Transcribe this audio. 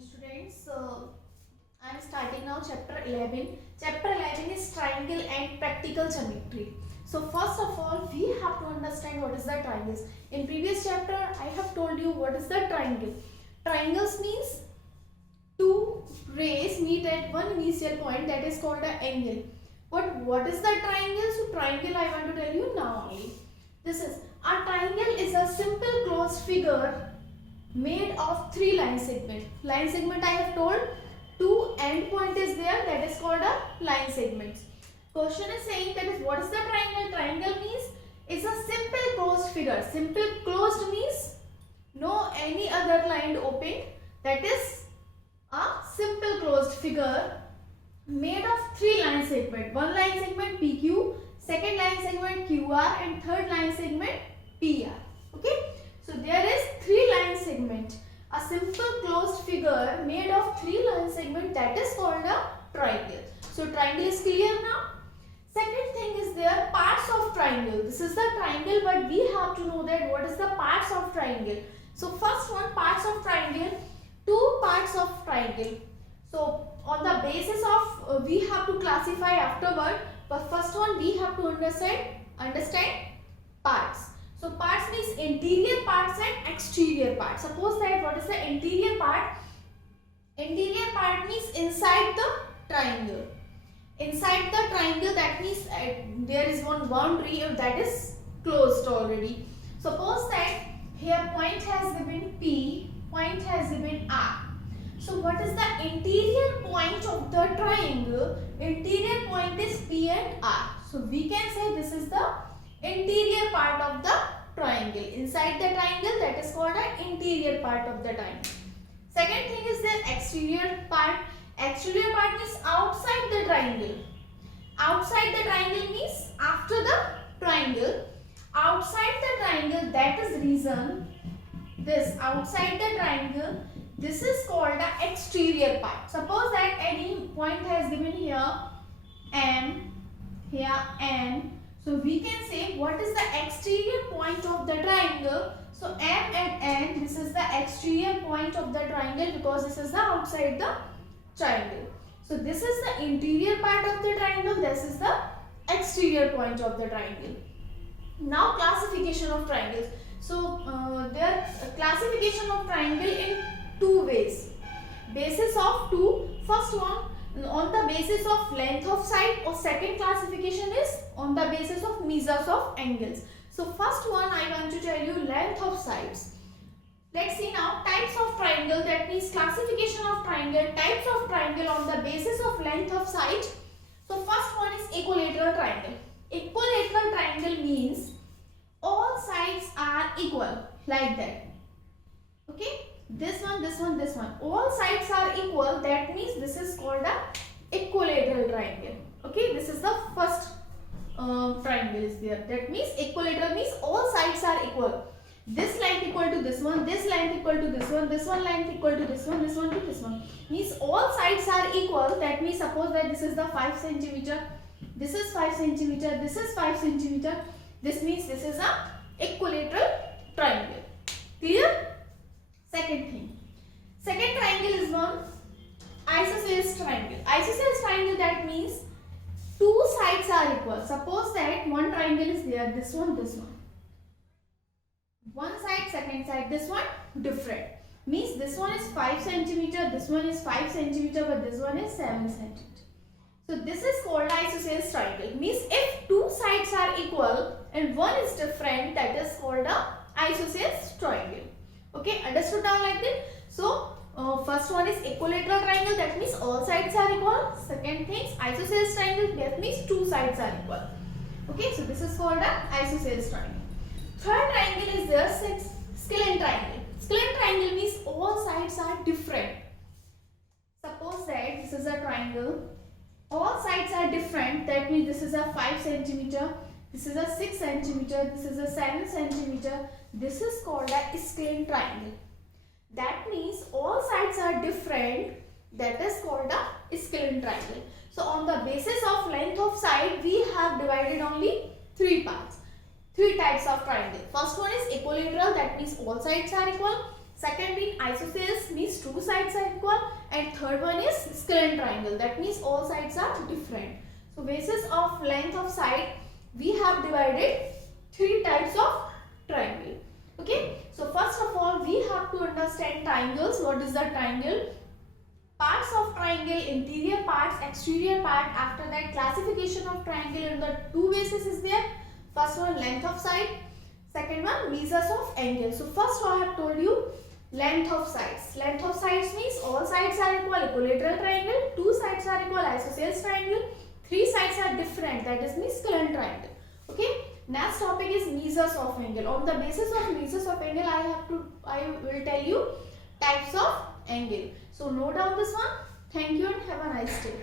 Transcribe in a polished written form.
Students. I am starting now chapter 11. Chapter 11 is triangle and practical geometry. So first of all, we have to understand what is the triangles. In previous chapter, I have told you what is the triangle. Triangles means two rays meet at one initial point, that is called an angle. But what is the triangle? So triangle I want to tell you now only. This is a triangle is a simple closed figure made of three line segment. Line segment I have told, two end point is there, that is called a line segment. Question is saying that is what is the triangle? Triangle means is a simple closed figure. Simple closed means no any other line open, that is a simple closed figure made of three line segment. One line segment PQ, second line segment QR and third line segment PR. Okay. So there is three line segment. A simple closed figure made of three line segment, that is called a triangle. So triangle is clear now. Second thing is there parts of triangle. This is the triangle, but we have to know that what is the parts of triangle. So first one, parts of triangle, two parts of triangle. So on the basis of we have to classify afterward, but first one we have to understand parts. So parts means interior parts and exterior parts. Suppose that what is the interior part? Interior part means inside the triangle. Inside the triangle, that means there is one boundary that is closed already. Suppose that here point has given P, point has given R. So what is the interior point of the triangle? Interior point is P and R. So we can say this is the interior part of the triangle. Inside the triangle, that is called an interior part of the triangle. Second thing is the exterior part. Exterior part means outside the triangle. Outside the triangle means after the triangle. Outside the triangle, that is reason this outside the triangle, this is called the exterior part. Suppose that any point has given here M, here N. So we can say what is the exterior point of the triangle. So M and N, this is the exterior point of the triangle because this is the outside the triangle. So this is the interior part of the triangle, this is the exterior point of the triangle. Now classification of triangles. So there classification of triangle in two ways. Basis of two. First one on the basis of length of side, or second classification is on the basis of measures of angles. So first one I want to tell you length of sides. Let's see now types of triangle, that means classification of triangle, types of triangle on the basis of length of side. So first one is equilateral triangle. Equilateral triangle means all sides are equal, like that. Okay. This one, this one, this one. All sides are equal. That means this is called a equilateral triangle. Okay, this is the first triangle is there. That means equilateral means all sides are equal. This length equal to this one, this length equal to this one length equal to this one to this one. Means all sides are equal. That means suppose that this is the 5 centimeter, this is 5 centimeter, this is 5 centimeter. This means this is a equilateral triangle. Clear? Second thing. Second triangle is one isosceles triangle. Isosceles triangle, that means two sides are equal. Suppose that one triangle is there, this one, this one. One side, second side, this one different. Means this one is 5 centimeter, this one is 5 centimeter, but this one is 7 centimeter. So this is called isosceles triangle. Means if two sides are equal and one is different, that is called a isosceles triangle. Okay, understood now like that? So first one is equilateral triangle, that means all sides are equal. Second thing, isosceles triangle, that means two sides are equal. Okay, so this is called a isosceles triangle. Third triangle is there scalene triangle. Scalene triangle means all sides are different. Suppose that this is a triangle, all sides are different. That means this is a 5 centimeter, this is a 6 centimeter, this is a 7 centimeter. This is called a scalene triangle. That means all sides are different. That is called a scalene triangle. So on the basis of length of side, we have divided only three parts. Three types of triangle. First one is equilateral, that means all sides are equal. Second being isosceles means two sides are equal, and third one is scalene triangle, that means all sides are different. So basis of length of side we have divided three types of triangle. Okay, so first of all we have to understand triangles. What is the triangle? Parts of triangle, interior parts, exterior part. After that, classification of triangle in the two bases is there. First one, length of side. Second one, measures of angle. So first I have told you length of sides. Length of sides means all sides are equal, equilateral triangle. Two sides are equal, isosceles triangle. Three sides are different, that is means scalene triangle. Okay. Next topic is measures of angle. On the basis of measures of angle, I will tell you types of angle. So note down this one. Thank you and have a nice day.